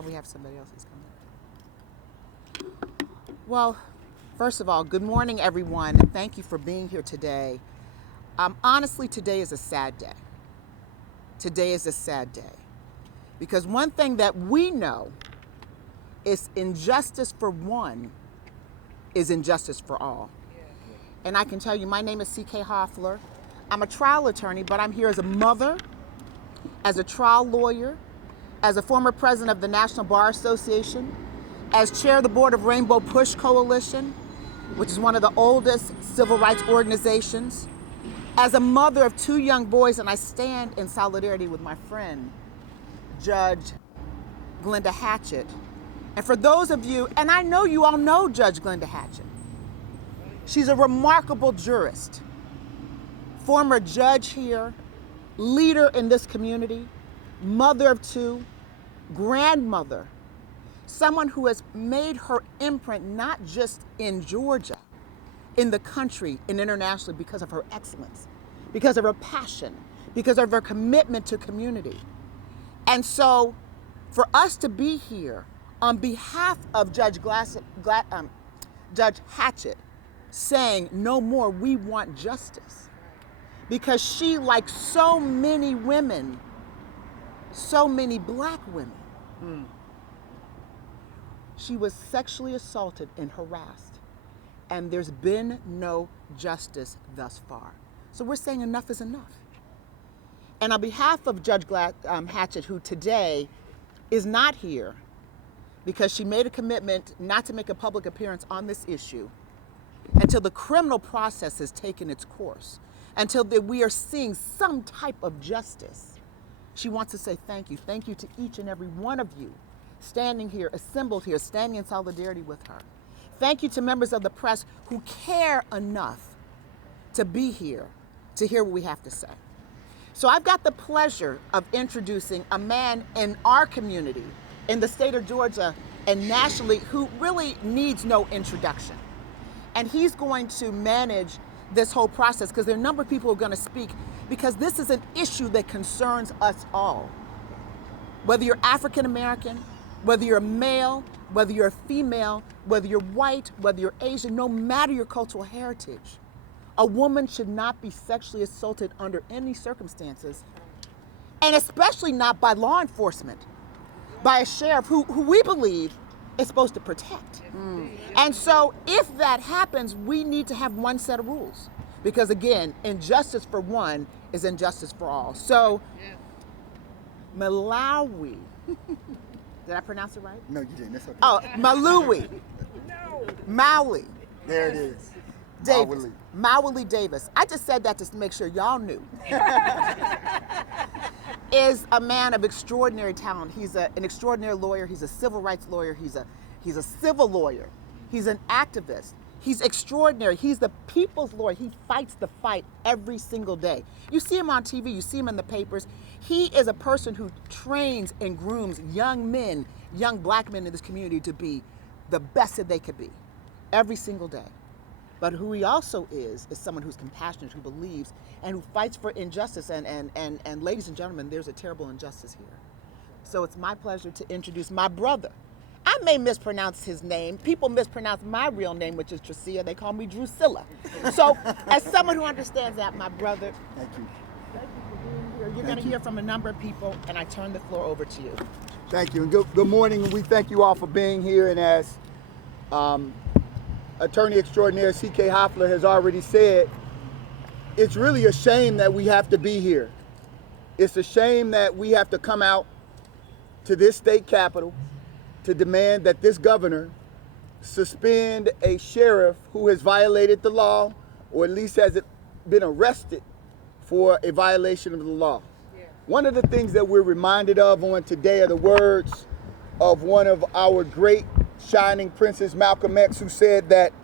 Oh, we have somebody else who's coming. Well, first of all, good morning, everyone, and thank you for being here today. Honestly, today is a sad day. Today is a sad day. Because one thing that we know is injustice for one is injustice for all. And I can tell you, my name is C.K. Hoffler. I'm a trial attorney, but I'm here as a mother, as a trial lawyer, as a former president of the National Bar Association, as chair of the board of Rainbow Push Coalition, which is one of the oldest civil rights organizations, as a mother of 2 young boys, and I stand in solidarity with my friend, Judge Hatchett. And for those of you, and I know you all know Judge Hatchett. She's a remarkable jurist, former judge here, leader in this community, mother of 2, grandmother, someone who has made her imprint not just in Georgia, in the country and internationally because of her excellence, because of her passion, because of her commitment to community. And so for us to be here on behalf of Judge Hatchett saying, no more, we want justice. Because she, like so many women, so many black women, she was sexually assaulted and harassed. And there's been no justice thus far. So we're saying enough is enough. And on behalf of Judge Hatchett, who today is not here because she made a commitment not to make a public appearance on this issue until the criminal process has taken its course, until we are seeing some type of justice, she wants to say thank you. Thank you to each and every one of you standing here, assembled here, standing in solidarity with her. Thank you to members of the press who care enough to be here to hear what we have to say. So I've got the pleasure of introducing a man in our community, in the state of Georgia and nationally, who really needs no introduction. And he's going to manage this whole process because there are a number of people who are going to speak because this is an issue that concerns us all. Whether you're African American, whether you're a male, whether you're a female, whether you're white, whether you're Asian, no matter your cultural heritage, a woman should not be sexually assaulted under any circumstances, and especially not by law enforcement, by a sheriff who we believe is supposed to protect. And so if that happens, we need to have one set of rules. Because again, injustice for one is injustice for all. So, Malawi, did I pronounce it right? No, you didn't. That's okay. Oh, Maui. There it is. Davis. Maui Davis. I just said that to make sure y'all knew. Is a man of extraordinary talent. He's an extraordinary lawyer. He's a civil rights lawyer. He's a civil lawyer. He's an activist. He's extraordinary. He's the people's lawyer. He fights the fight every single day. You see him on TV. You see him in the papers. He is a person who trains and grooms young men, young black men in this community to be the best that they could be every single day. But who he also is someone who's compassionate, who believes, and who fights for injustice. And ladies and gentlemen, there's a terrible injustice here. So it's my pleasure to introduce my brother. I may mispronounce his name. People mispronounce my real name, which is Tracia. They call me Drusilla. So as someone who understands that, my brother, Thank you. thank you for being here. You're going to hear from a number of people, and I turn the floor over to you. Thank you. And good morning. We thank you all for being here. And as Attorney Extraordinaire C.K. Hoffler has already said, it's really a shame that we have to be here. It's a shame that we have to come out to this state capitol to demand that this governor suspend a sheriff who has violated the law, or at least has been arrested for a violation of the law. One of the things that we're reminded of on today are the words of one of our great shining princes, Malcolm X, who said that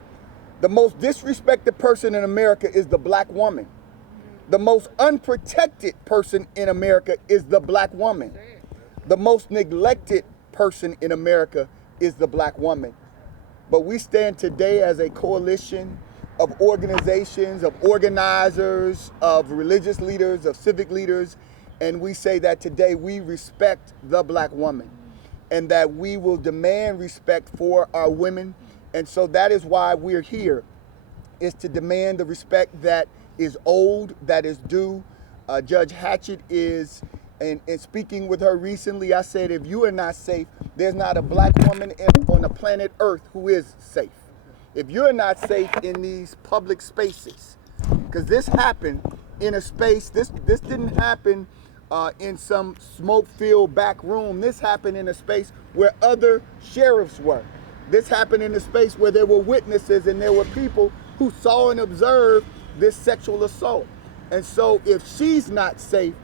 the most disrespected person in America is the black woman. The most unprotected person in America is the black woman. The most neglected person in America is the black woman. But we stand today as a coalition of organizations, of organizers, of religious leaders, of civic leaders, and we say that today we respect the black woman. and that we will demand respect for our women. And so that is why we're here, is to demand the respect that is owed, that is due. Judge Hatchett is, and speaking with her recently, I said, if you are not safe, there's not a black woman on the planet Earth who is safe. If you're not safe in these public spaces, because this happened in a space, this didn't happen in some smoke-filled back room. This happened in a space where other sheriffs were. This happened in a space where there were witnesses and there were people who saw and observed this sexual assault. And so if she's not safe,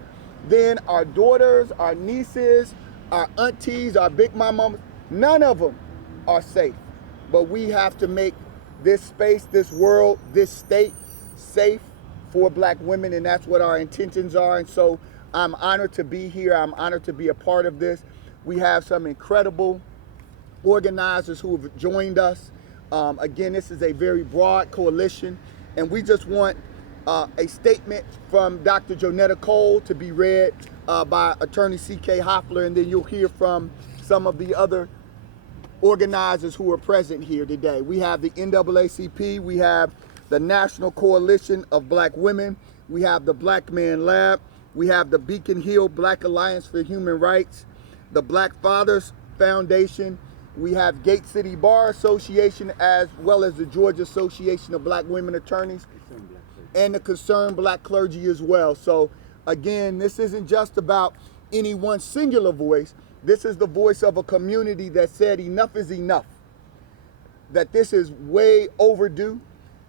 then our daughters, our nieces, our aunties, our big mamas, none of them are safe. But we have to make this space, this world, this state safe for black women, and that's what our intentions are. And so I'm honored to be here. I'm honored to be a part of this. We have some incredible organizers who have joined us. Again, this is a very broad coalition, and we just want a statement from Dr. Jonetta Cole to be read by Attorney C.K. Hoffler, and then you'll hear from some of the other organizers who are present here today. We have the NAACP, we have the National Coalition of Black Women, we have the Black Man Lab, we have the Beacon Hill Black Alliance for Human Rights, the Black Fathers Foundation, we have Gate City Bar Association, as well as the Georgia Association of Black Women Attorneys, and the Concerned Black Clergy as well. So again, this isn't just about any one singular voice. This is the voice of a community that said enough is enough, that this is way overdue,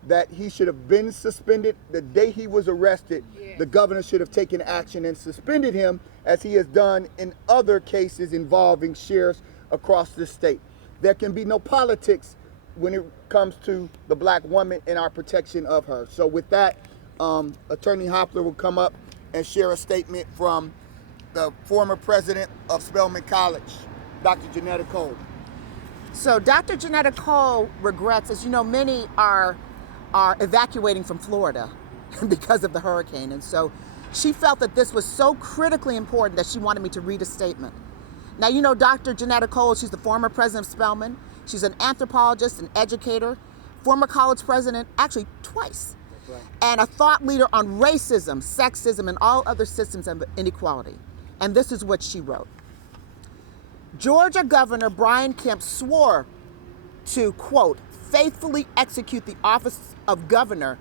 that he should have been suspended the day he was arrested. Yes. The governor should have taken action and suspended him, as he has done in other cases involving sheriffs across the state. There can be no politics when it comes to the black woman and our protection of her. So with that, Attorney Hoffler will come up and share a statement from the former president of Spelman College, Dr. Jonetta Cole. So Dr. Jonetta Cole regrets, as you know, many are evacuating from Florida because of the hurricane. And so she felt that this was so critically important that she wanted me to read a statement. Now, you know Dr. Jonetta Cole, she's the former president of Spelman. She's an anthropologist, an educator, former college president, actually twice, right, and a thought leader on racism, sexism, and all other systems of inequality. And this is what she wrote. Georgia Governor Brian Kemp swore to, quote, faithfully execute the office of governor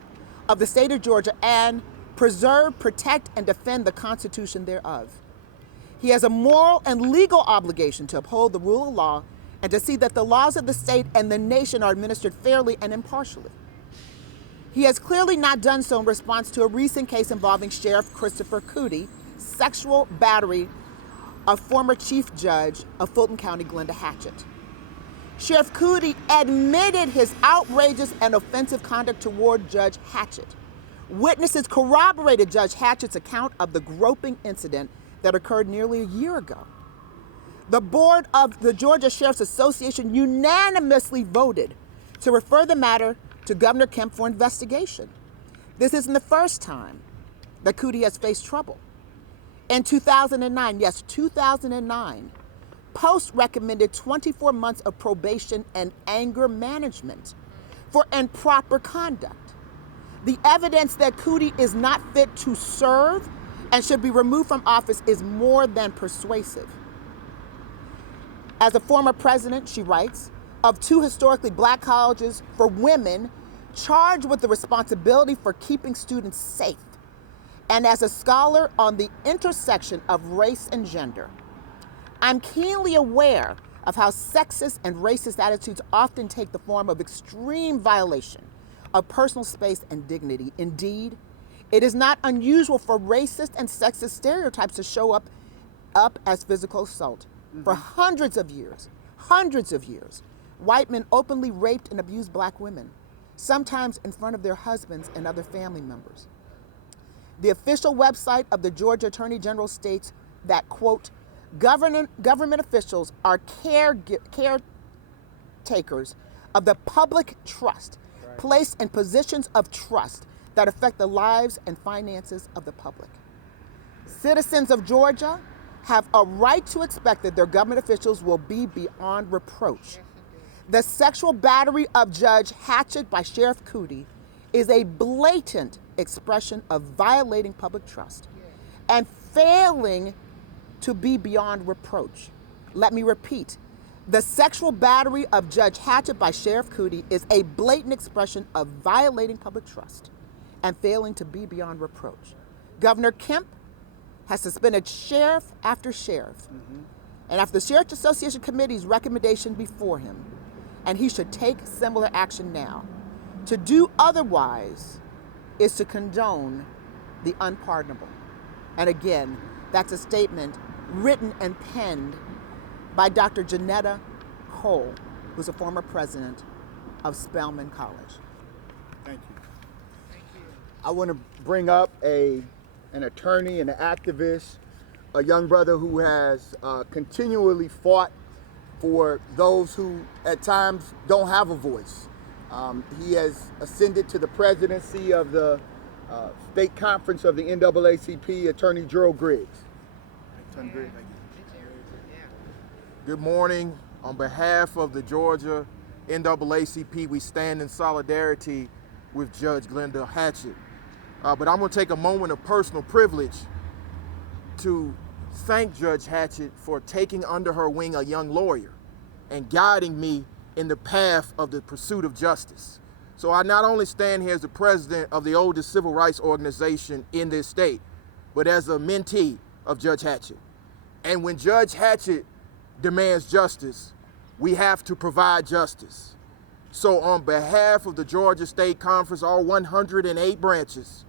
of the state of Georgia and preserve, protect, and defend the Constitution thereof. He has a moral and legal obligation to uphold the rule of law and to see that the laws of the state and the nation are administered fairly and impartially. He has clearly not done so in response to a recent case involving Sheriff Christopher Cootie, sexual battery of former Chief Judge of Fulton County, Glenda Hatchett. Sheriff Cootie admitted his outrageous and offensive conduct toward Judge Hatchett. Witnesses corroborated Judge Hatchett's account of the groping incident that occurred nearly a year ago. The board of the Georgia Sheriff's Association unanimously voted to refer the matter to Governor Kemp for investigation. This isn't the first time that Cootie has faced trouble. In 2009, yes, 2009, Post recommended 24 months of probation and anger management for improper conduct. The evidence that Cootie is not fit to serve and should be removed from office is more than persuasive. As a former president, she writes, of 2 historically black colleges for women charged with the responsibility for keeping students safe, and as a scholar on the intersection of race and gender, I'm keenly aware of how sexist and racist attitudes often take the form of extreme violation of personal space and dignity. Indeed, it is not unusual for racist and sexist stereotypes to show up as physical assault. Mm-hmm. For hundreds of years, white men openly raped and abused black women, sometimes in front of their husbands and other family members. The official website of the Georgia Attorney General states that, quote, government officials are caretakers of the public trust, right, placed in positions of trust that affect the lives and finances of the public. Citizens of Georgia have a right to expect that their government officials will be beyond reproach. The sexual battery of Judge Hatchett by Sheriff Cootie is a blatant expression of violating public trust and failing to be beyond reproach. Let me repeat. The sexual battery of Judge Hatchett by Sheriff Cootie is a blatant expression of violating public trust and failing to be beyond reproach. Governor Kemp has suspended sheriff after sheriff. And after the Sheriff Association Committee's recommendation before him, and he should take similar action now. To do otherwise is to condone the unpardonable. And again, that's a statement written and penned by Dr. Janetta Cole, who's a former president of Spelman College. Thank you. I want to bring up an attorney and an activist, a young brother who has continually fought for those who at times don't have a voice. He has ascended to the presidency of the state conference of the NAACP, Attorney Gerald Griggs. Attorney Griggs, thank you. Good morning. On behalf of the Georgia NAACP, we stand in solidarity with Judge Glenda Hatchett. But I'm going to take a moment of personal privilege to thank Judge Hatchett for taking under her wing a young lawyer and guiding me in the path of the pursuit of justice. So I not only stand here as the president of the oldest civil rights organization in this state, but as a mentee of Judge Hatchett. And when Judge Hatchett demands justice, we have to provide justice. So on behalf of the Georgia State Conference, all 108 branches,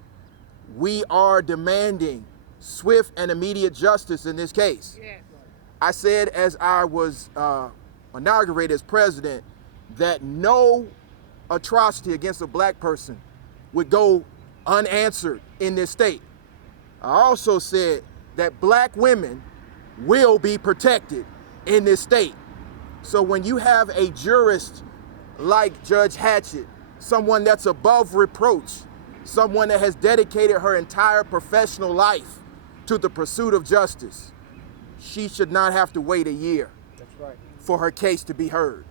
we are demanding swift and immediate justice in this case. Yeah. I said as I was inaugurated as president that no atrocity against a black person would go unanswered in this state. I also said that black women will be protected in this state. So when you have a jurist like Judge Hatchett, someone that's above reproach, someone that has dedicated her entire professional life to the pursuit of justice, she should not have to wait a year for her case to be heard.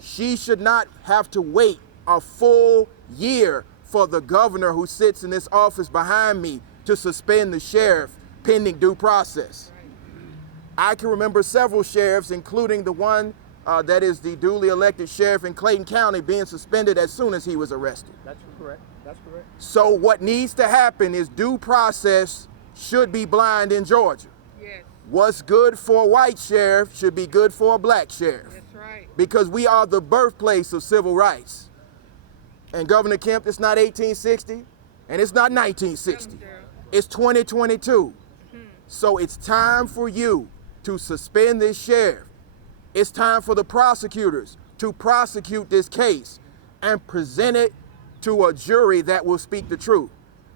She should not have to wait a full year for the governor who sits in this office behind me to suspend the sheriff pending due process. I can remember several sheriffs, including the one that is the duly elected sheriff in Clayton County, being suspended as soon as he was arrested. That's correct. That's correct. So what needs to happen is due process should be blind in Georgia. Yes. What's good for a white sheriff should be good for a black sheriff. That's right. Because we are the birthplace of civil rights. And Governor Kemp, it's not 1860 and it's not 1960. It's 2022. So it's time for you to suspend this sheriff. It's time for the prosecutors to prosecute this case and present it to a jury that will speak the truth.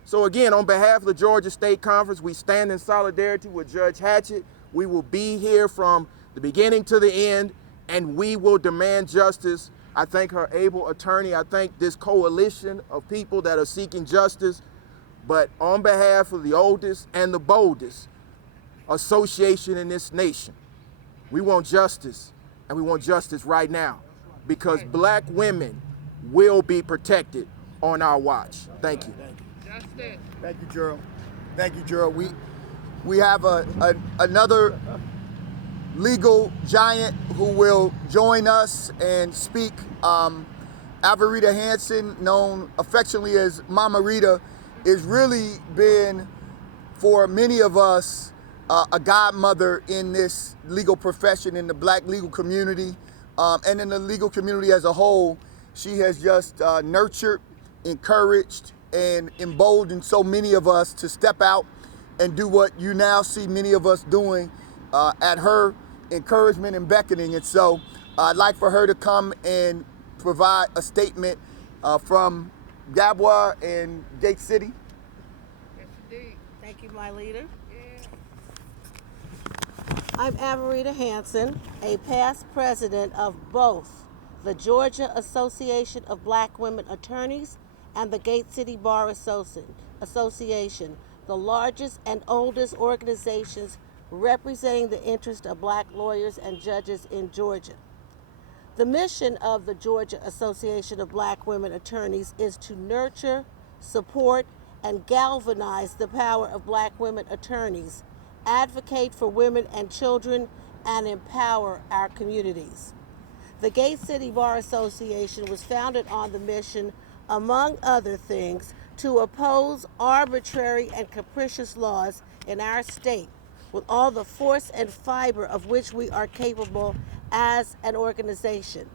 So again, on behalf of the Georgia State Conference, we stand in solidarity with Judge Hatchett. We will be here from the beginning to the end, and we will demand justice. I thank her able attorney. I thank this coalition of people that are seeking justice. But on behalf of the oldest and the boldest association in this nation, we want justice, and we want justice right now, because black women will be protected on our watch. Thank you. Justice. Thank you, Gerald. Thank you, Gerald. We have another legal giant who will join us and speak. Averita Hanson, known affectionately as Mama Rita, has really been, for many of us, a godmother in this legal profession, in the black legal community, and in the legal community as a whole. She has just nurtured, encouraged, and emboldened so many of us to step out and do what you now see many of us doing at her encouragement and beckoning. And so I'd like for her to come and provide a statement from Gabois and Gate City. Yes, indeed. Thank you, my leader. I'm Averita Hanson, a past president of both the Georgia Association of Black Women Attorneys and the Gate City Bar Association, the largest and oldest organizations representing the interest of black lawyers and judges in Georgia. The mission of the Georgia Association of Black Women Attorneys is to nurture, support, and galvanize the power of black women attorneys, advocate for women and children, and empower our communities. The Gate City Bar Association was founded on the mission, among other things, to oppose arbitrary and capricious laws in our state with all the force and fiber of which we are capable as an organization,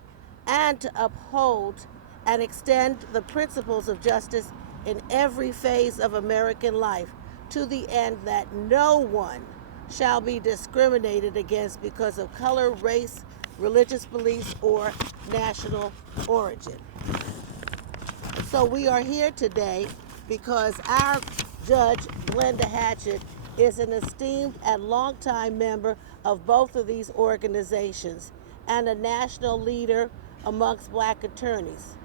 and to uphold and extend the principles of justice in every phase of American life, to the end that no one shall be discriminated against because of color, race, religious beliefs, or national origin. So we are here today because our Judge Glenda Hatchett is an esteemed and longtime member of both of these organizations and a national leader amongst black attorneys.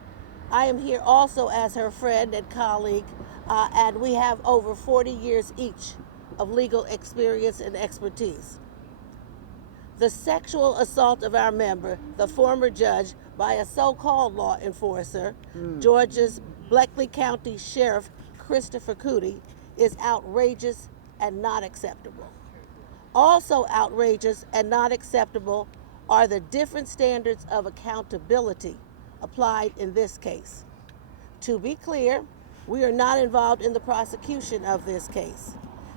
I am here also as her friend and colleague, and we have over 40 years each of legal experience and expertise. The sexual assault of our member, the former judge, by a so-called law enforcer, Georgia's Bleckley County Sheriff Christopher Cootie, is outrageous and not acceptable. Also outrageous and not acceptable are the different standards of accountability applied in this case. To be clear, we are not involved in the prosecution of this case.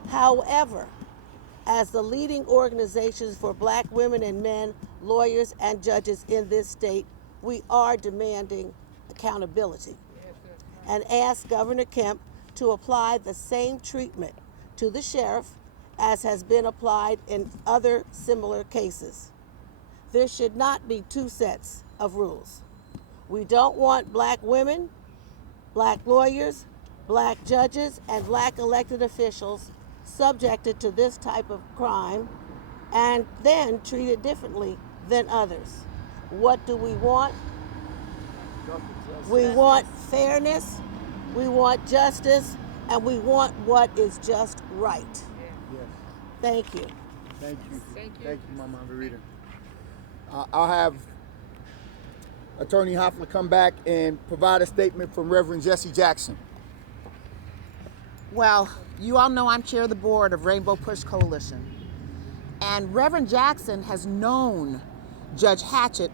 However, as the leading organizations for black women and men, lawyers and judges in this state, we are demanding accountability and ask Governor Kemp to apply the same treatment to the sheriff as has been applied in other similar cases. There should not be two sets of rules. We don't want black women, black lawyers, black judges, and black elected officials subjected to this type of crime and then treated differently than others. What do we want? We want fairness, we want justice, and we want what is just right. Yes. Thank you. Thank you. Thank you. Thank you, Mama Verita. I'll have Attorney Hoffler come back and provide a statement from Reverend Jesse Jackson. Well, you all know I'm chair of the board of Rainbow Push Coalition. And Reverend Jackson has known Judge Hatchett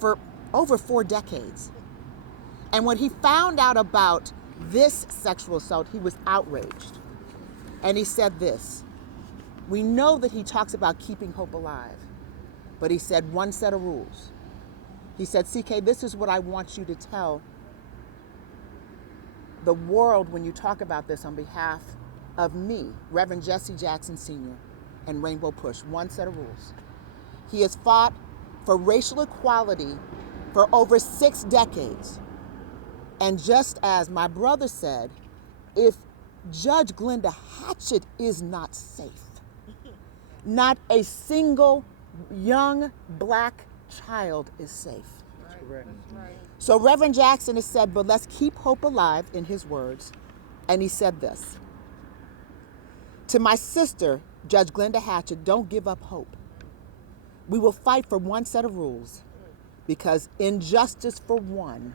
for over 4 decades. And when he found out about this sexual assault, he was outraged. And he said this: we know that he talks about keeping hope alive, but he said one set of rules. He said, CK, this is what I want you to tell the world when you talk about this on behalf of me, Reverend Jesse Jackson Sr., and Rainbow Push. One set of rules. He has fought for racial equality for over 6 decades. And just as my brother said, if Judge Glenda Hatchett is not safe, not a single young black child is safe. That's correct. So Reverend Jackson has said, but let's keep hope alive, in his words. And he said this: to my sister, Judge Glenda Hatchett, don't give up hope. We will fight for one set of rules, because injustice for one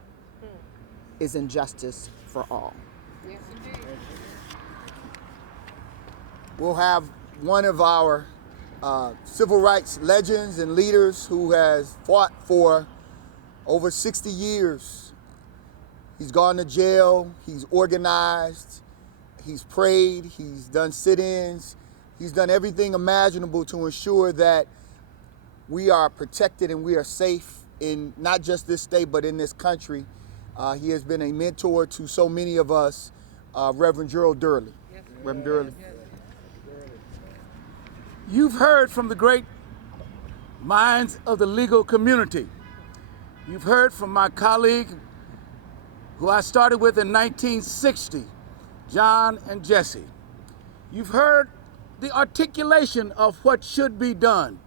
is injustice for all. Yes, indeed. We'll have one of our civil rights legends and leaders who has fought for over 60 years. He's gone to jail, he's organized, he's prayed, he's done sit-ins, he's done everything imaginable to ensure that we are protected and we are safe in not just this state, but in this country. He has been a mentor to so many of us, Reverend Gerald Durley. Yes, Reverend Durley. yes. You've heard from the great minds of the legal community. You've heard from my colleague, who I started with in 1960, John and Jesse. You've heard the articulation of what should be done.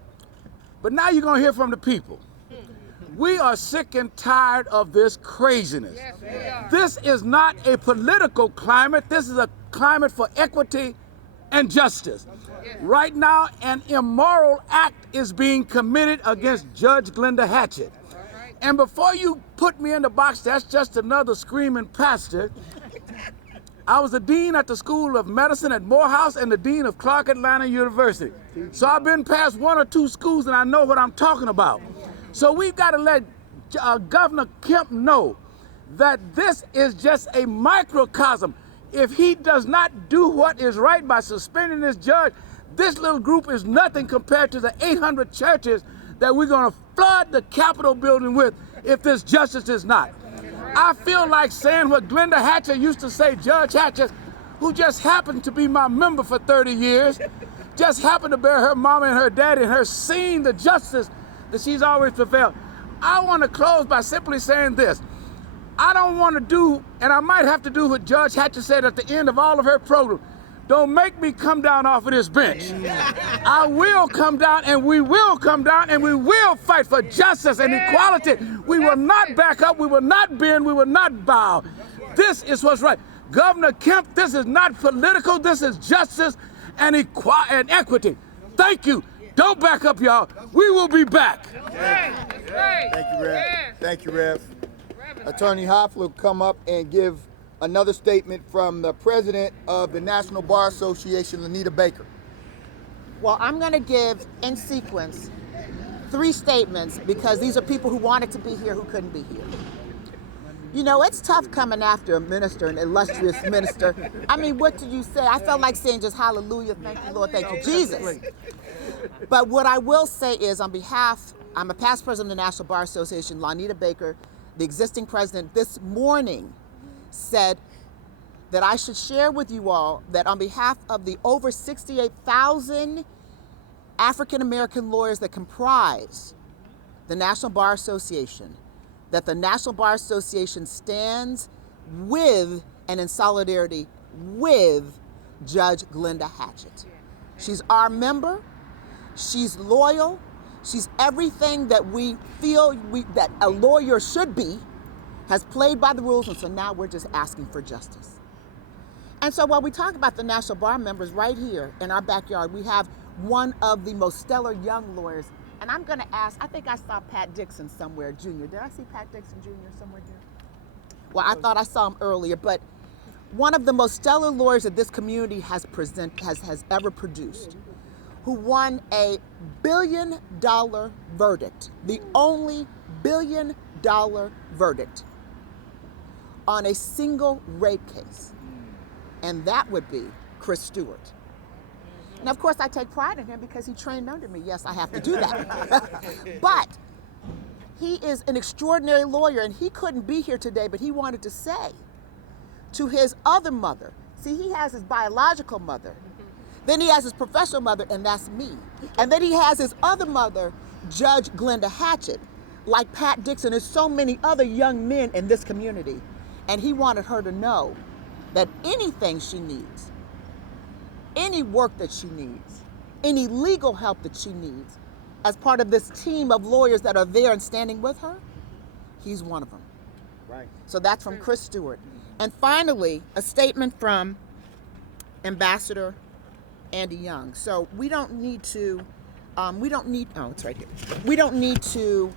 But now you're going to hear from the people. We are sick and tired of this craziness. Yes, we are. This is not a political climate. This is a climate for equity and justice. Right now, an immoral act is being committed against Judge Glenda Hatchett. And before you put me in the box, that's just another screaming pastor. I was the dean at the School of Medicine at Morehouse and the dean of Clark Atlanta University. So I've been past 1 or 2 schools and I know what I'm talking about. So we've got to let Governor Kemp know that this is just a microcosm. If he does not do what is right by suspending this judge, this little group is nothing compared to the 800 churches that we're going to flood the Capitol building with if this justice is not. I feel like saying what Glenda Hatchett used to say, Judge Hatchett, who just happened to be my member for 30 years, just happened to bear her mama and her daddy and her seeing the justice that she's always prevailed. I want to close by simply saying this. I don't want to do, and I might have to do what Judge Hatchett said at the end of all of her programs. Don't make me come down off of this bench. I will come down, and we will come down, and we will fight for justice and equality. We will not back up. We will not bend. We will not bow. This is what's right. Governor Kemp, this is not political. This is justice and equity. Thank you. Don't back up, y'all. We will be back. That's right. Thank you, Rev. Yes. Thank you, Rev. Attorney Hoffler will come up and give another statement from the president of the National Bar Association, Lanita Baker. Well, I'm going to give, in sequence, 3 statements because these are people who wanted to be here who couldn't be here. You know, it's tough coming after a minister, an illustrious minister. I mean, what do you say? I felt like saying just hallelujah, thank you, Lord, thank you, Jesus. But what I will say is on behalf, I'm a past president of the National Bar Association, Lanita Baker, the existing president, this morning said that I should share with you all that on behalf of the over 68,000 African American lawyers that comprise the National Bar Association, that the National Bar Association stands with and in solidarity with Judge Glenda Hatchett. She's our member, she's loyal, she's everything that we feel that a lawyer should be, has played by the rules, and so now we're just asking for justice. And so while we talk about the National Bar members, right here in our backyard, we have one of the most stellar young lawyers. And I'm gonna ask, I think I saw Pat Dixon somewhere, Jr. Did I see Pat Dixon Jr. somewhere here? Well, I thought I saw him earlier, but one of the most stellar lawyers that this community has ever produced, who won a $1 billion verdict, the only $1 billion verdict on a single rape case. And that would be Chris Stewart. Now, of course, I take pride in him because he trained under me. Yes, I have to do that. But he is an extraordinary lawyer, and he couldn't be here today, but he wanted to say to his other mother, see, he has his biological mother, then he has his professional mother, and that's me. And then he has his other mother, Judge Glenda Hatchett, like Pat Dixon and so many other young men in this community. And he wanted her to know that anything she needs, any work that she needs, any legal help that she needs, as part of this team of lawyers that are there and standing with her, he's one of them. Right. So that's from Chris Stewart. And finally, a statement from Ambassador Andy Young. So we don't need to, it's right here. We don't need to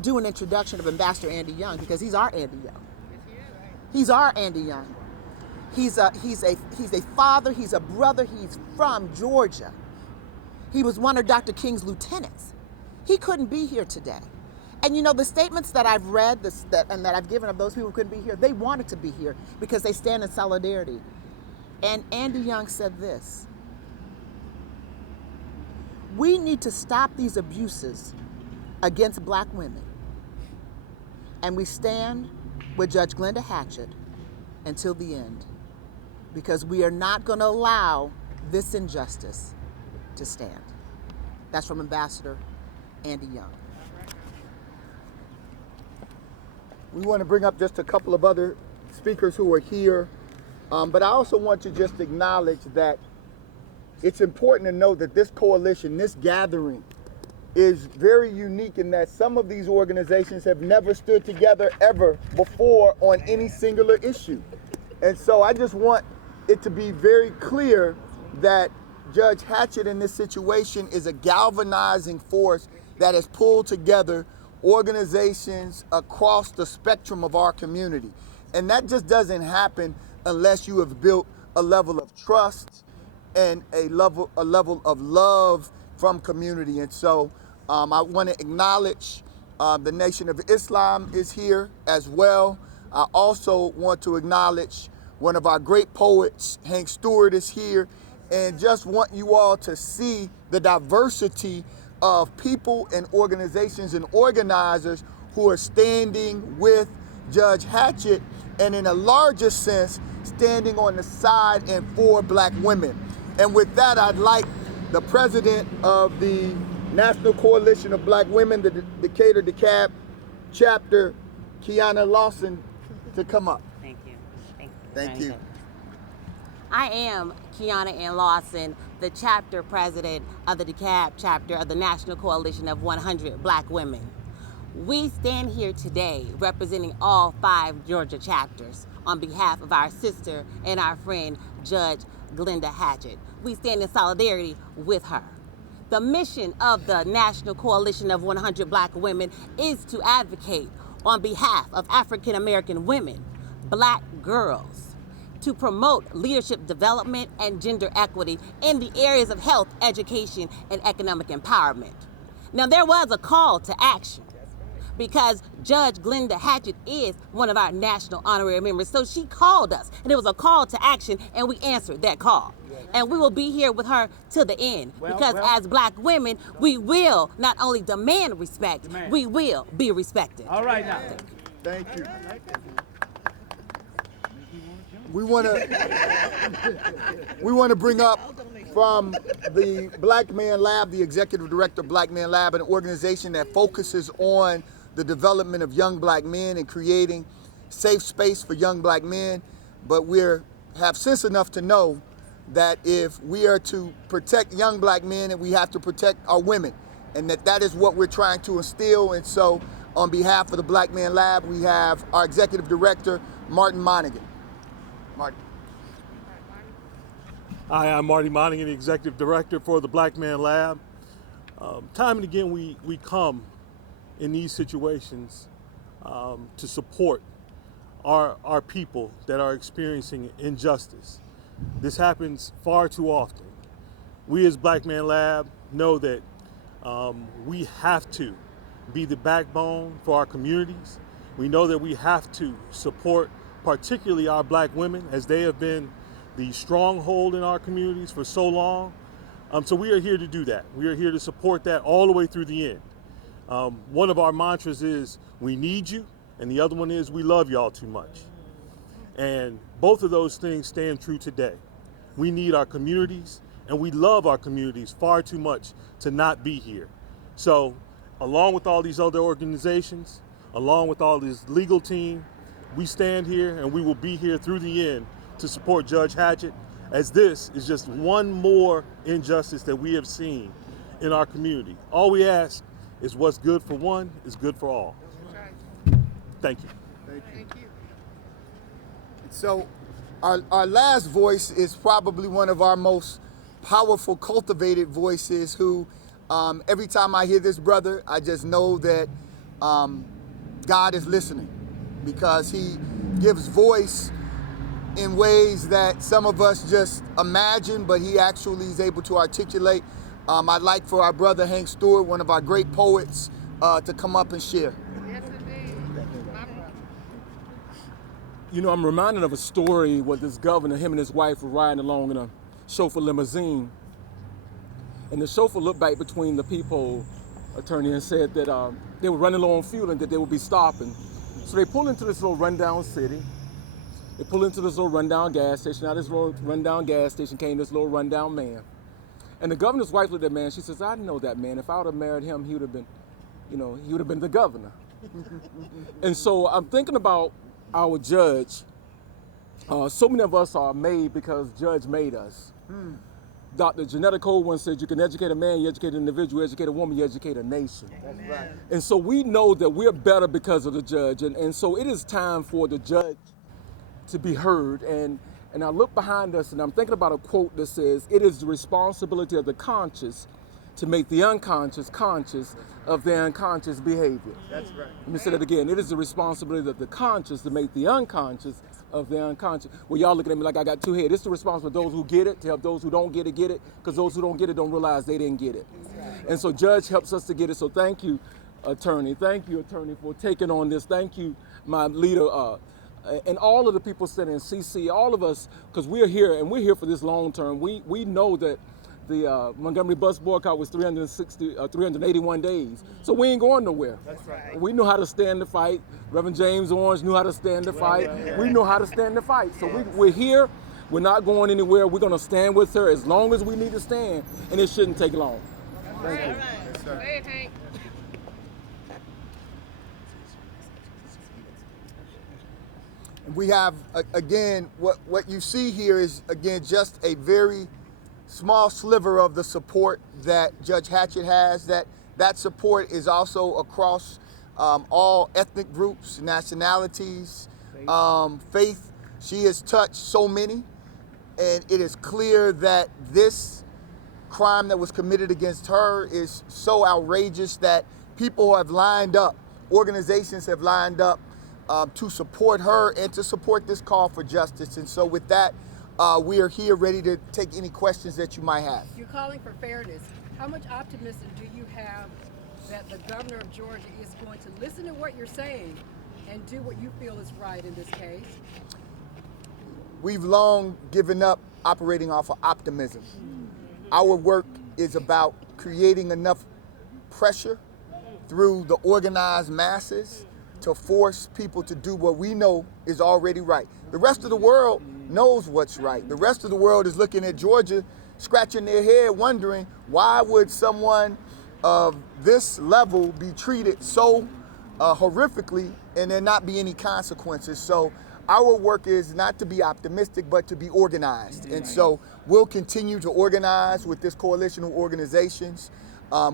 do an introduction of Ambassador Andy Young because he's our Andy Young. He's our Andy Young. He's a father, he's a brother, he's from Georgia. He was one of Dr. King's lieutenants. He couldn't be here today. And you know, the statements that I've read and that I've given of those people who couldn't be here, they wanted to be here because they stand in solidarity. And Andy Young said this: we need to stop these abuses against black women. And we stand with Judge Glenda Hatchett until the end, because we are not going to allow this injustice to stand. That's from Ambassador Andy Young. We want to bring up just a couple of other speakers who are here, but I also want to just acknowledge that it's important to know that this coalition, this gathering, is very unique in that some of these organizations have never stood together ever before on any singular issue. And so I just want it to be very clear that Judge Hatchett in this situation is a galvanizing force that has pulled together organizations across the spectrum of our community. And that just doesn't happen unless you have built a level of trust and a level of love from community. And so I want to acknowledge the Nation of Islam is here as well. I also want to acknowledge one of our great poets, Hank Stewart, is here, and just want you all to see the diversity of people and organizations and organizers who are standing with Judge Hatchett, and in a larger sense, standing on the side and for black women. And with that, I'd like the president of the National Coalition of Black Women, the Decatur DeKalb chapter, Kiana Lawson, to come up. Thank you. Thank you. I am Kiana Ann Lawson, the chapter president of the DeKalb chapter of the National Coalition of 100 Black Women. We stand here today representing all 5 Georgia chapters on behalf of our sister and our friend, Judge Glenda Hatchett. We stand in solidarity with her. The mission of the National Coalition of 100 Black Women is to advocate on behalf of African American women, black girls, to promote leadership development and gender equity in the areas of health, education, and economic empowerment. Now, there was a call to action because Judge Glenda Hatchett is one of our national honorary members. So she called us, and it was a call to action, and we answered that call. And we will be here with her till the end, because as black women, we will not only demand respect, we will be respected. All right now. Thank you. We want to bring up from the Black Man Lab, the executive director of Black Man Lab, an organization that focuses on the development of young black men and creating safe space for young black men. But we have sense enough to know that if we are to protect young black men, and we have to protect our women, and that is what we're trying to instill. And so on behalf of the Black Man Lab, we have our executive director, Martin Monaghan. Marty. Hi, I'm Marty Monaghan, the executive director for the Black Man Lab. Time and again, we come in these situations to support our people that are experiencing injustice. This happens far too often. We as Black Man Lab know that we have to be the backbone for our communities. We know that we have to support particularly our black women, as they have been the stronghold in our communities for so long. So we are here to do that. We are here to support that all the way through the end. One of our mantras is, we need you, and the other one is, we love y'all too much. And both of those things stand true today. We need our communities, and we love our communities far too much to not be here. So, along with all these other organizations, along with all this legal team, we stand here and we will be here through the end to support Judge Hatchett, as this is just one more injustice that we have seen in our community. All we ask is what's good for one is good for all. Thank you. Thank you. So our last voice is probably one of our most powerful, cultivated voices who, every time I hear this brother, I just know that God is listening, because he gives voice in ways that some of us just imagine, but he actually is able to articulate. I'd like for our brother Hank Stewart, one of our great poets, to come up and share. Yes, indeed. You know, I'm reminded of a story where this governor, him and his wife were riding along in a chauffeur limousine. And the chauffeur looked back between the people, attorney, and said that they were running low on fuel and that they would be stopping. So they pull into this little rundown city. They pull into this little rundown gas station. Out of this little rundown gas station came this little rundown man. And the governor's wife looked at that man. She says, I know that man. If I would have married him, he would have been, he would have been the governor. And so I'm thinking about our judge. So many of us are made because Judge made us. Dr. Janetta Cole once said, you can educate a man, you educate an individual, you educate a woman, you educate a nation. That's right. And so we know that we're better because of the judge. And so it is time for the judge to be heard. And And I look behind us and I'm thinking about a quote that says, "It is the responsibility of the conscious to make the unconscious conscious of their unconscious behavior." That's right. Let me say that again. It is the responsibility of the conscious to make the unconscious of their unconscious. Well, y'all looking at me like I got two heads. It's the responsibility of those who get it to help those who don't get it, because those who don't get it don't realize they didn't get it. And so Judge helps us to get it. So thank you, Attorney. Thank you, Attorney, for taking on this. Thank you, my leader, and all of the people sitting in CC, all of us, because we're here, and we're here for this long term. We know that the Montgomery bus boycott was 381 days. So we ain't going nowhere. That's right. We know how to stand the fight. Reverend James Orange knew how to stand the fight. We know how to stand the fight. So we're here. We're not going anywhere. We're going to stand with her as long as we need to stand, and it shouldn't take long. Thank you. Yes, sir. Hey, Hank. And we have, again, what you see here is, again, just a very small sliver of the support that Judge Hatchett has. That support is also across all ethnic groups, nationalities, faith. She has touched so many, and it is clear that this crime that was committed against her is so outrageous that people have lined up, organizations have lined up to support her and to support this call for justice. And so with that, we are here ready to take any questions that you might have. You're calling for fairness. How much optimism do you have that the governor of Georgia is going to listen to what you're saying and do what you feel is right in this case? We've long given up operating off of optimism. Our work is about creating enough pressure through the organized masses to force people to do what we know is already right. The rest of the world knows what's right. The rest of the world is looking at Georgia, scratching their head, wondering why would someone of this level be treated so horrifically and there not be any consequences. So our work is not to be optimistic, but to be organized. And so we'll continue to organize with this coalition of organizations.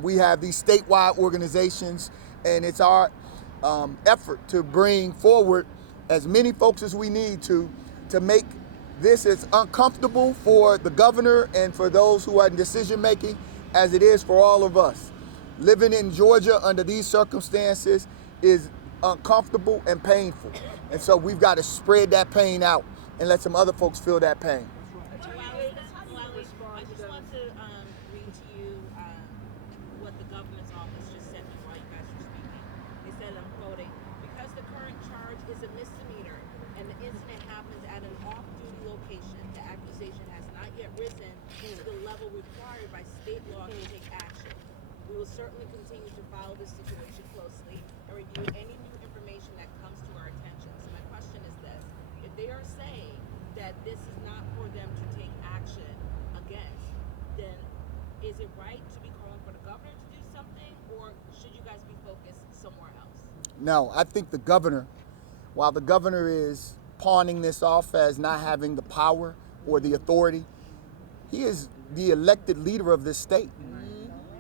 We have these statewide organizations, and it's our effort to bring forward as many folks as we need to make this as uncomfortable for the governor and for those who are in decision making as it is for all of us. Living in Georgia under these circumstances is uncomfortable and painful. And so we've got to spread that pain out and let some other folks feel that pain. I just want to read to you what the governor's office just said while you guys were speaking. They said, I'm quoting, "Because the current charge is a misdemeanor and the incident happens at an off-duty location, the accusation has not yet risen to the level required by state law to take action. We will certainly continue to follow this situation closely and review any new information that comes to our attention." So my question is this: if they are saying that this is not for them to take action against, then is it right to be calling for the governor to do something, or should you guys be focused somewhere else? No, I think the governor, while the governor is pawning this off as not having the power or the authority, he is the elected leader of this state.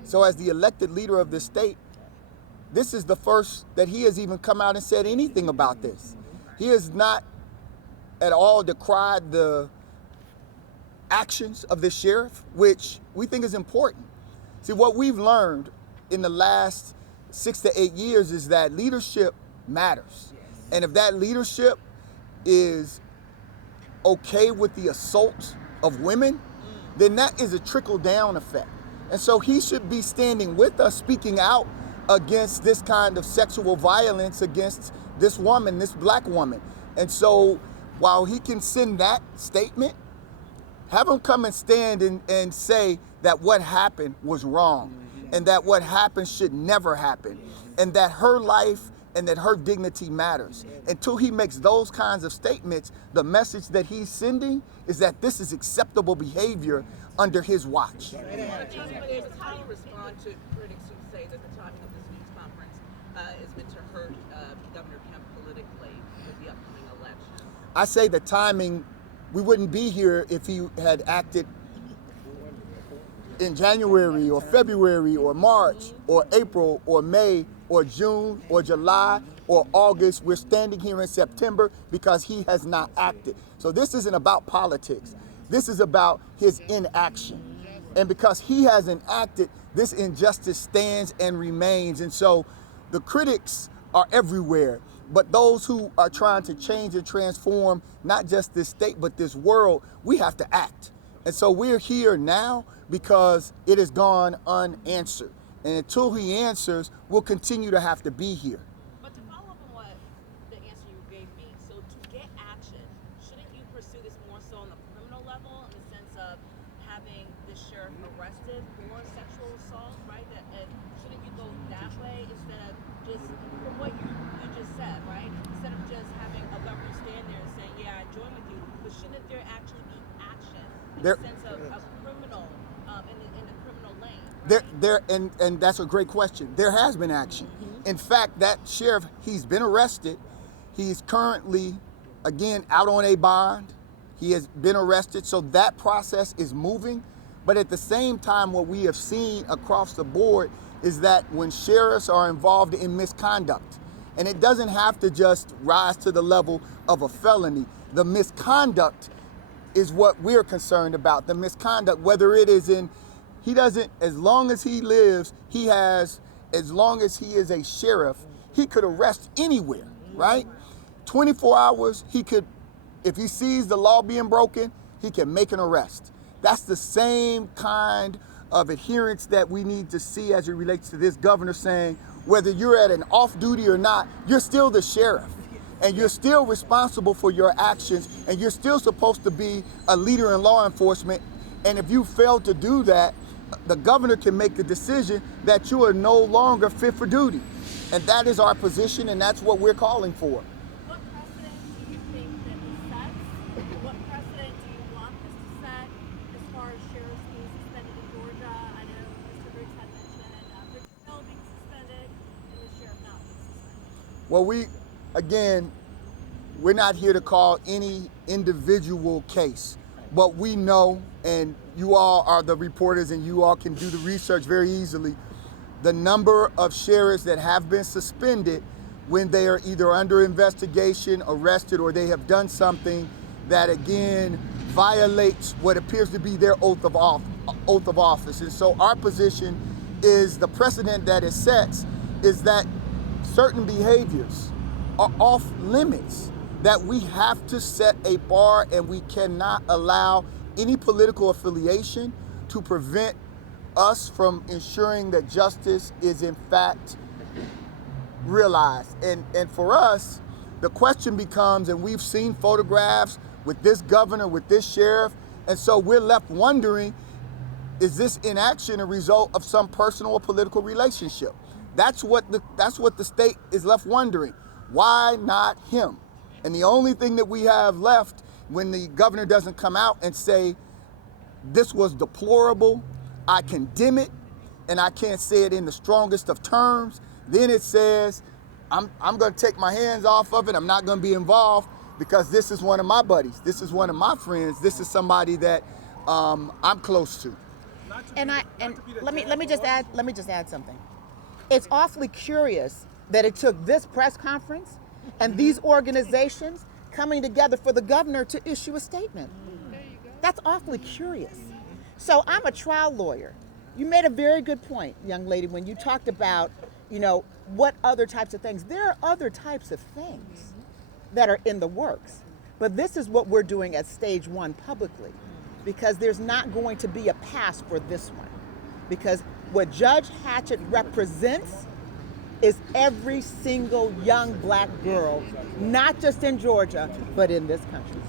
So as the elected leader of this state, this is the first that he has even come out and said anything about this. He has not at all decried the actions of the sheriff, which we think is important. See, what we've learned in the last 6 to 8 years is that leadership matters. And if that leadership is okay with the assault of women, then that is a trickle-down effect. And so he should be standing with us, speaking out against this kind of sexual violence against this woman, this black woman. And so while he can send that statement, have him come and stand and say that what happened was wrong and that what happened should never happen and that her life and that her dignity matters. Until he makes those kinds of statements, the message that he's sending is that this is acceptable behavior under his watch. How do you respond to critics who say that the timing of this news conference is meant to hurt Governor Kemp politically with the upcoming election? I say the timing, we wouldn't be here if he had acted in January or February or March or April or May or June or July or August. We're standing here in September because he has not acted. So this isn't about politics. This is about his inaction. And because he hasn't acted, this injustice stands and remains. And so the critics are everywhere, but those who are trying to change and transform not just this state, but this world, we have to act. And so we're here now because it has gone unanswered. And until he answers, we'll continue to have to be here. But to follow up on what the answer you gave me, so to get action, shouldn't you pursue this more so on the criminal level in the sense of having the sheriff arrested for sexual assault, right? And shouldn't you go that way instead of just, from what you just said, right? Instead of just having a governor stand there and saying, yeah, I join with you, but shouldn't there actually be action in the sense of a criminal, in the criminal lane? Right? And that's a great question. There has been action. In fact, that sheriff, he's been arrested. He's currently, again, out on a bond. He has been arrested. So that process is moving. But at the same time, what we have seen across the board is that when sheriffs are involved in misconduct, and it doesn't have to just rise to the level of a felony, the misconduct is what we're concerned about. The misconduct, whether it is in, he doesn't, as long as he lives, he has, as long as he is a sheriff, he could arrest anywhere, right? 24 hours, he could, if he sees the law being broken, he can make an arrest. That's the same kind of adherence that we need to see as it relates to this governor saying, whether you're at an off duty or not, you're still the sheriff. And you're still responsible for your actions, and you're still supposed to be a leader in law enforcement. And if you fail to do that, the governor can make the decision that you are no longer fit for duty. And that is our position, and that's what we're calling for. What precedent do you think that this sets? What precedent do you want this to set as far as sheriffs being suspended in Georgia? I know Mr. Briggs had mentioned Victor Hill being suspended and the sheriff not being suspended. Well, again, we're not here to call any individual case, but we know, and you all are the reporters and you all can do the research very easily, the number of sheriffs that have been suspended when they are either under investigation, arrested, or they have done something that, again, violates what appears to be their oath of office. And so our position is the precedent that it sets is that certain behaviors are off limits, that we have to set a bar and we cannot allow any political affiliation to prevent us from ensuring that justice is in fact realized. And for us, the question becomes, and we've seen photographs with this governor, with this sheriff, and so we're left wondering, is this inaction a result of some personal or political relationship? That's what the state is left wondering. Why not him? And the only thing that we have left when the governor doesn't come out and say, this was deplorable, I condemn it, and I can't say it in the strongest of terms, then it says, I'm gonna take my hands off of it, I'm not gonna be involved because this is one of my buddies, this is one of my friends, this is somebody that I'm close to. Let me just add something. It's awfully curious that it took this press conference and these organizations coming together for the governor to issue a statement. That's awfully curious. So I'm a trial lawyer. You made a very good point, young lady, when you talked about, what other types of things. There are other types of things that are in the works. But this is what we're doing at stage one publicly, because there's not going to be a pass for this one. Because what Judge Hatchett represents is every single young black girl, not just in Georgia, but in this country.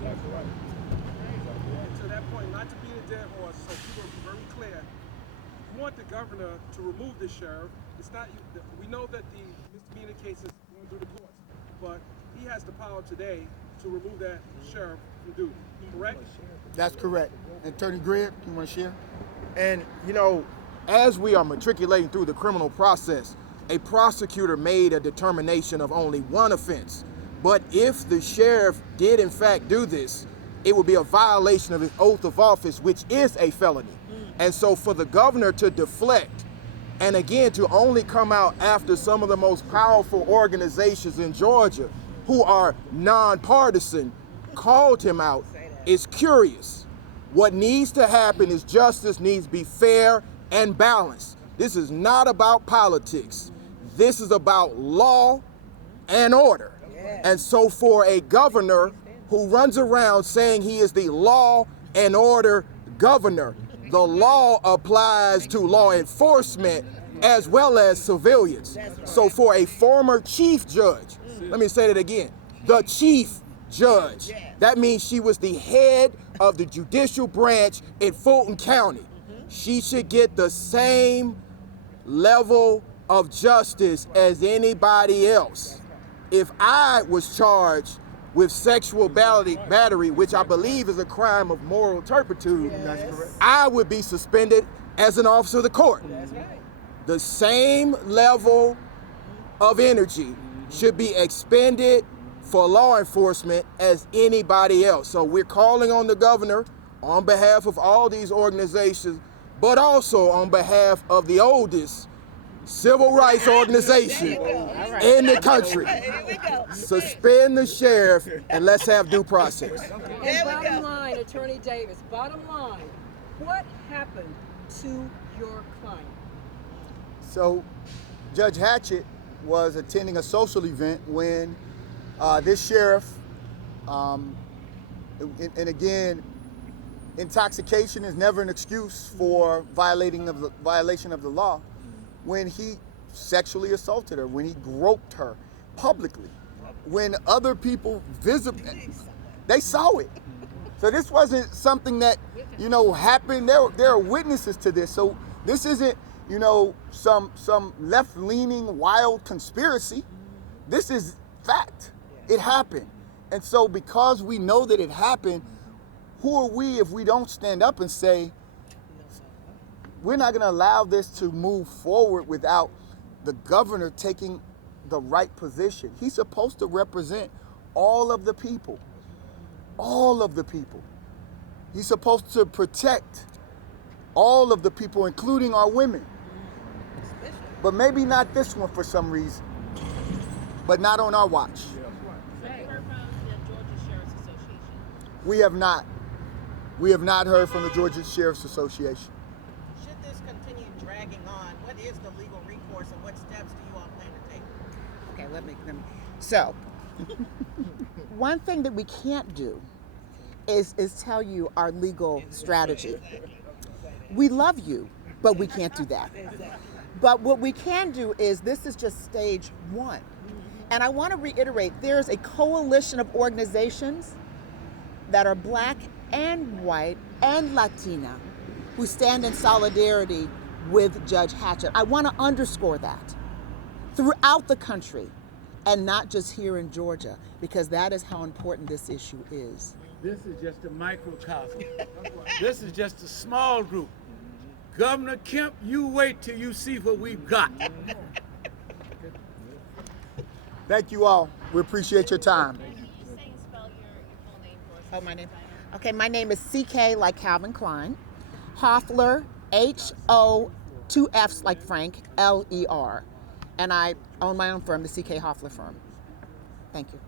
To that point, not to beat a dead horse, so people are very clear, you want the governor to remove the sheriff. It's not, we know that the misdemeanor cases going through the courts, but he has the power today to remove that sheriff from duty, correct? That's correct. Attorney Grigg, you want to share? And, as we are matriculating through the criminal process, a prosecutor made a determination of only one offense. But if the sheriff did in fact do this, it would be a violation of his oath of office, which is a felony. And so for the governor to deflect And again, to only come out after some of the most powerful organizations in Georgia who are nonpartisan called him out is curious. What needs to happen is justice needs to be fair and balanced. This is not about politics. This is about law and order. And so for a governor who runs around saying he is the law and order governor, the law applies to law enforcement as well as civilians. So for a former chief judge, let me say that again, the chief judge, that means she was the head of the judicial branch in Fulton County. She should get the same level of justice as anybody else. If I was charged with sexual battery, which I believe is a crime of moral turpitude, I would be suspended as an officer of the court. The same level of energy should be expended for law enforcement as anybody else. So we're calling on the governor on behalf of all these organizations, but also on behalf of the oldest civil rights organization in the country. Suspend the sheriff and let's have due process. And bottom line, Attorney Davis, bottom line, what happened to your client? So Judge Hatchett was attending a social event when this sheriff, and again, intoxication is never an excuse for violation of the law, when he sexually assaulted her, when he groped her publicly, when other people they saw it. So this wasn't something that, happened. There are witnesses to this. So this isn't, some left-leaning wild conspiracy. This is fact. It happened. And so because we know that it happened, who are we if we don't stand up and say, we're not going to allow this to move forward without the governor taking the right position. He's supposed to represent all of the people. All of the people. He's supposed to protect all of the people, including our women. But maybe not this one for some reason. But not on our watch. Have you heard from the Georgia Sheriff's Association? We have not. We have not heard from the Georgia Sheriff's Association. Should this continue dragging on, what is the legal recourse and what steps do you all plan to take? Okay, let me. So, one thing that we can't do is tell you our legal strategy. We love you, but we can't do that. But what we can do is, this is just stage one. And I want to reiterate, there's a coalition of organizations that are Black and white and Latina who stand in solidarity with Judge Hatchett. I want to underscore that throughout the country and not just here in Georgia, because that is how important this issue is. This is just a microcosm. This is just a small group. Governor Kemp, you wait till you see what we've got. Thank you all. We appreciate your time. Can you say and spell your full name for us? Oh, my name? Okay, my name is CK like Calvin Klein. Hoffler, H-O, 2 F's like Frank, L-E-R. And I own my own firm, the CK Hoffler firm. Thank you.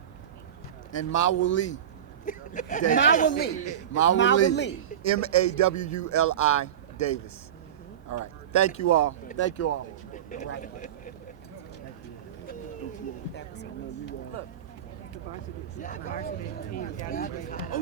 And Mawuli. Mawuli. Mawuli. M-A-W-U-L-I Davis. All right. Thank you all. Thank you all. All right. Look, the varsity team got